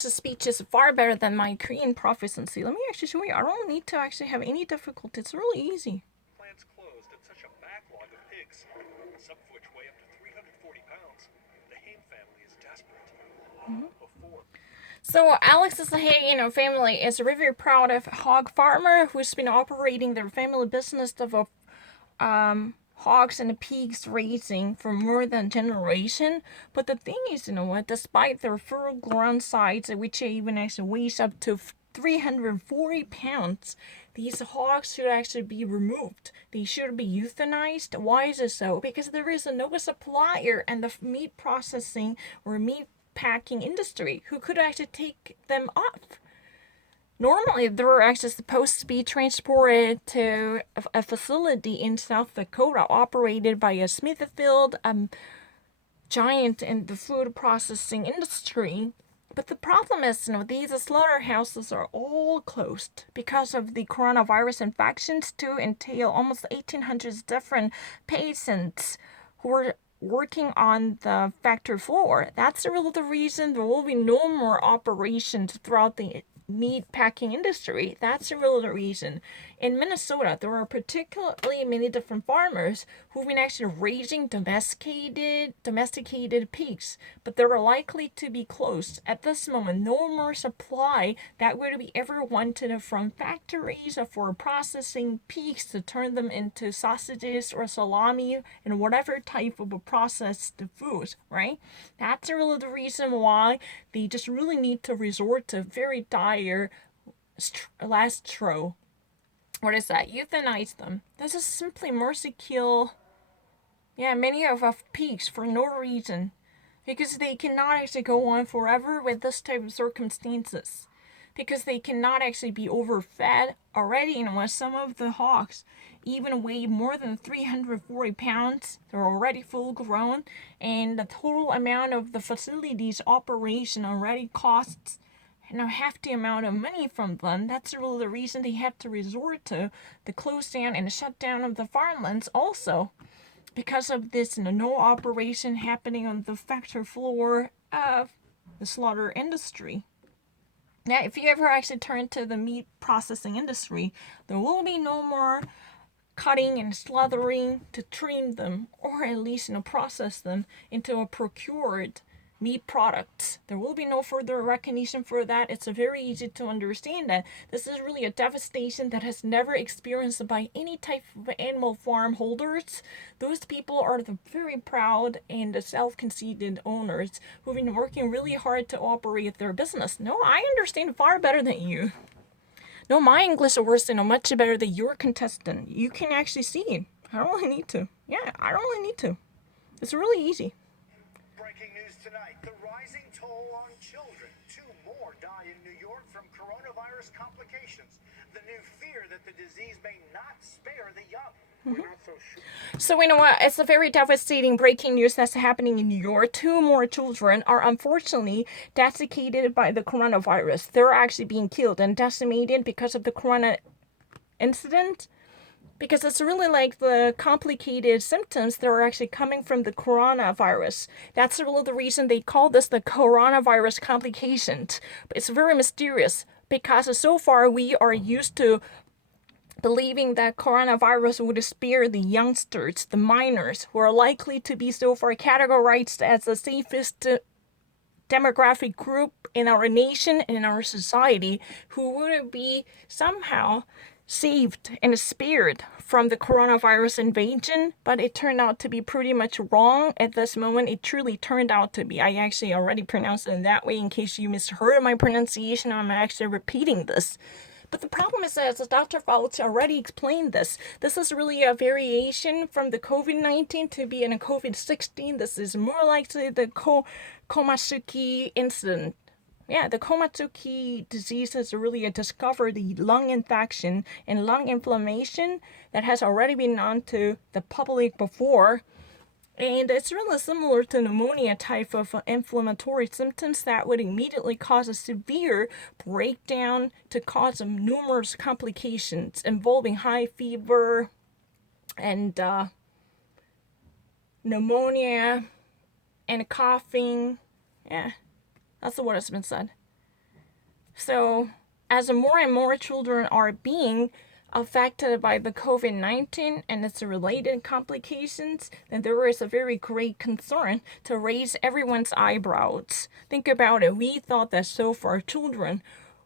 The speech is far better than my Korean proficiency. Let me actually show you. I don't need to actually have any difficulty. It's really easy. Plants closed and such a backlog of pigs, some of which weigh up to 340 pounds. The Haim family is desperate. Before. So Alex's family is very proud of a hog farmer who's been operating their family business of hogs and pigs raising for more than a generation. But the thing is, despite their full grown size, which even actually weighs up to 340 pounds, these hogs should actually be removed. They should be euthanized. Why is it so? Because there is no supplier and the meat processing or meat packing industry who could actually take them off. Normally, they were actually supposed to be transported to a facility in South Dakota operated by a Smithfield giant in the food processing industry. But the problem is, these slaughterhouses are all closed because of the coronavirus infections to entail almost 1,800 different patients who were working on the factory floor. That's really the reason there will be no more operations throughout the meat packing industry. That's really the reason. In Minnesota, there are particularly many different farmers who've been actually raising domesticated pigs, but they're likely to be closed. At this moment, no more supply that would be ever wanted from factories for processing pigs to turn them into sausages or salami and whatever type of a processed food, right? That's really the reason why they just really need to resort to very dire last straw. What is that? Euthanize them. This is simply mercy kill. Yeah, many of our pigs for no reason, because they cannot actually go on forever with this type of circumstances, because they cannot actually be overfed already. Some of the hogs even weigh more than 340 pounds. They're already full grown, and the total amount of the facility's operation already costs half the amount of money from them. That's really the reason they had to resort to the close down and shut down of the farmlands also, because of this no operation happening on the factory floor of the slaughter industry. Now, if you ever actually turn to the meat processing industry, there will be no more cutting and slaughtering to trim them, or at least process them into a procured meat products. There will be no further recognition for that. It's very easy to understand that this is really a devastation that has never experienced by any type of animal farm holders. Those people are the very proud and the self-conceited owners who've been working really hard to operate their business. No, I understand far better than you. No, my English is worse and much better than your contestant. You can actually see it. I don't really need to. Yeah, I don't really need to. It's really easy. Breaking news tonight, the rising toll on children. Two more die in New York from coronavirus complications. The new fear that the disease may not spare the young. We're not so sure. So, you know what? It's a very devastating breaking news that's happening in New York. Two more children are unfortunately desiccated by the coronavirus. They're actually being killed and decimated because of the corona incident. Because it's really like the complicated symptoms that are actually coming from the coronavirus. That's really the reason they call this the coronavirus complications. But it's very mysterious because so far we are used to believing that coronavirus would spare the youngsters, the minors, who are likely to be so far categorized as the safest demographic group in our nation and in our society, who would be somehow saved and spared from the coronavirus invasion. But it turned out to be pretty much wrong at this moment. It truly turned out to be. I actually already pronounced it that way. In case you misheard my pronunciation, I'm actually repeating this. But the problem is that, as Dr. Fauci already explained this is really a variation from the COVID-19 to be in a COVID-16. This is more likely the Komatsuki incident. Yeah, the Komatsuki disease has really discovered the lung infection and lung inflammation that has already been known to the public before. And it's really similar to pneumonia type of inflammatory symptoms that would immediately cause a severe breakdown to cause numerous complications involving high fever and pneumonia and coughing. Yeah, that's what has been said. So, as more and more children are being affected by the COVID-19 and its related complications, then there is a very great concern to raise everyone's eyebrows. Think about it. We thought that so far children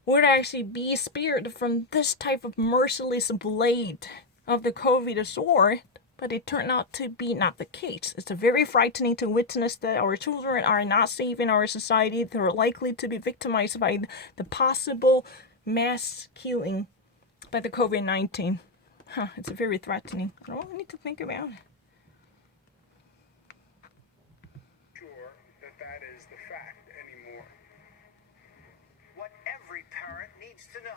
would actually be spared from this type of merciless blade of the COVID sword, but it turned out to be not the case. It's very frightening to witness that our children are not safe in our society. They're likely to be victimized by the possible mass killing by the COVID-19. It's very threatening. I don't need to think about it. Sure that is the fact anymore. What every parent needs to know.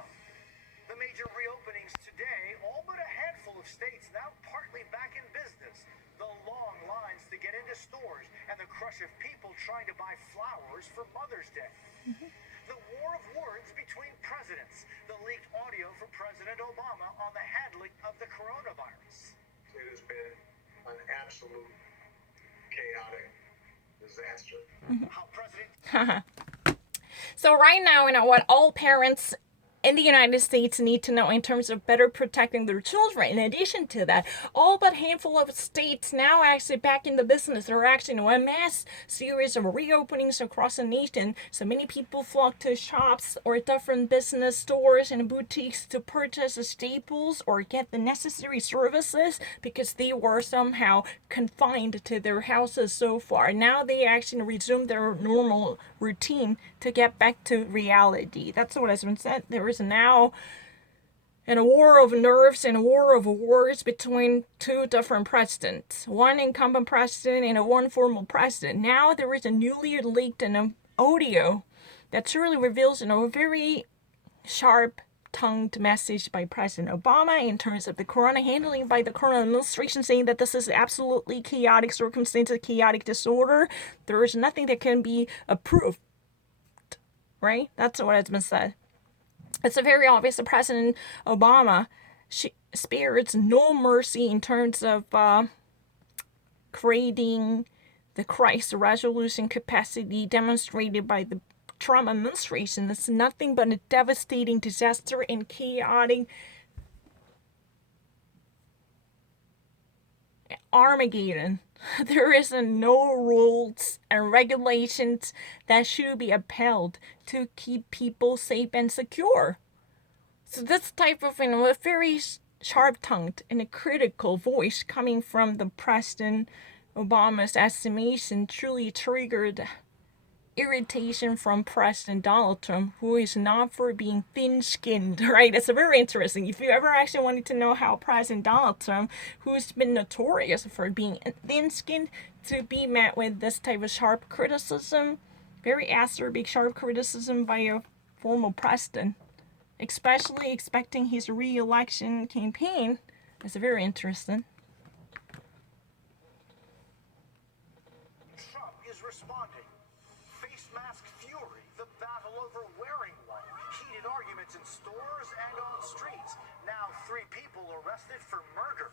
The major reopenings today, all but a handful of states now partly back in business. The long lines to get into stores and the crush of people trying to buy flowers for Mother's Day. The war of words between presidents. The leaked audio from President Obama on the handling of the coronavirus. It has been an absolute chaotic disaster. How President So right now, what all parents in the United States need to know in terms of better protecting their children. In addition to that, all but a handful of states now actually back in the business. There are actually a mass series of reopenings across the nation. So many people flock to shops or different business stores and boutiques to purchase the staples or get the necessary services because they were somehow confined to their houses so far. Now they actually resume their normal routine to get back to reality. That's what has been said. There is now a war of nerves and a war of words between two different presidents. One incumbent president and one former president. Now there is a newly leaked audio that truly reveals a very sharp-tongued message by President Obama in terms of the corona handling by the current administration, saying that this is absolutely chaotic circumstances, chaotic disorder. There is nothing that can be approved. Right? That's what has been said. It's very obvious that President Obama spares no mercy in terms of creating the crisis resolution capacity demonstrated by the Trump administration. It's nothing but a devastating disaster and chaotic Armageddon. There is no rules and regulations that should be upheld to keep people safe and secure. So this type of a very sharp-tongued and a critical voice coming from the President Obama's estimation truly triggered irritation from President Donald Trump, who is known for being thin-skinned, right? It's very interesting. If you ever actually wanted to know how President Donald Trump, who's been notorious for being thin-skinned, to be met with this type of sharp criticism, very acerbic sharp criticism by a former president, especially expecting his re-election campaign, is very interesting. Trump is responding. Face mask fury, the battle over wearing one. Heated arguments in stores and on streets. Now 3 people arrested for murder.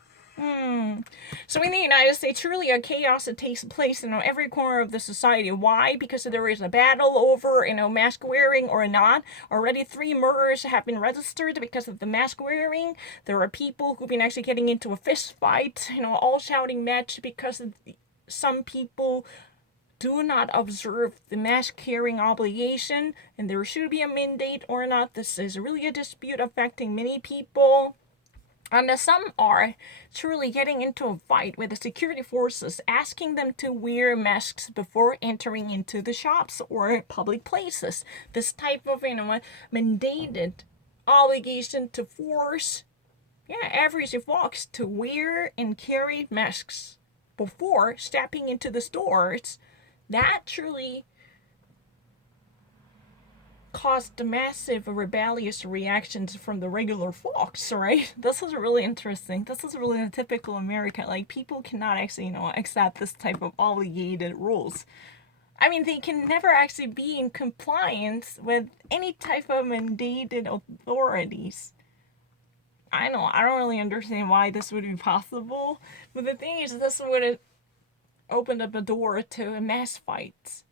So in the United States, truly a chaos that takes place in every corner of the society. Why? Because there is a battle over, mask wearing or not. Already 3 murders have been registered because of the mask wearing. There are people who've been actually getting into a fist fight, all shouting match because some people do not observe the mask carrying obligation, and there should be a mandate or not. This is really a dispute affecting many people. And some are truly getting into a fight with the security forces, asking them to wear masks before entering into the shops or public places. This type of mandated obligation to force average folks to wear and carry masks before stepping into the stores, that truly caused massive rebellious reactions from the regular folks, right? This is really interesting. This is really a typical American. Like, people cannot actually, accept this type of obligated rules. I mean, they can never actually be in compliance with any type of mandated authorities. I don't really understand why this would be possible, but the thing is, this would have opened up a door to mass fights.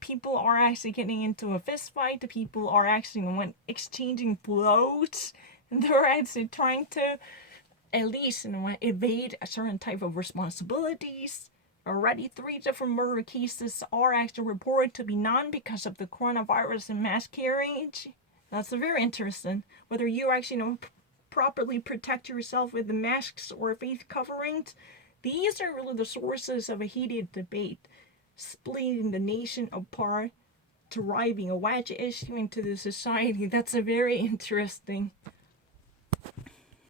people are actually getting into a fist fight. The people are actually exchanging blows. And they're actually trying to at least evade a certain type of responsibilities. Already, 3 different murder cases are actually reported to be none because of the coronavirus and mass carriage. That's very interesting. Whether you actually properly protect yourself with the masks or face coverings, these are really the sources of a heated debate, splitting the nation apart, driving a wedge issue into the society. That's a very interesting.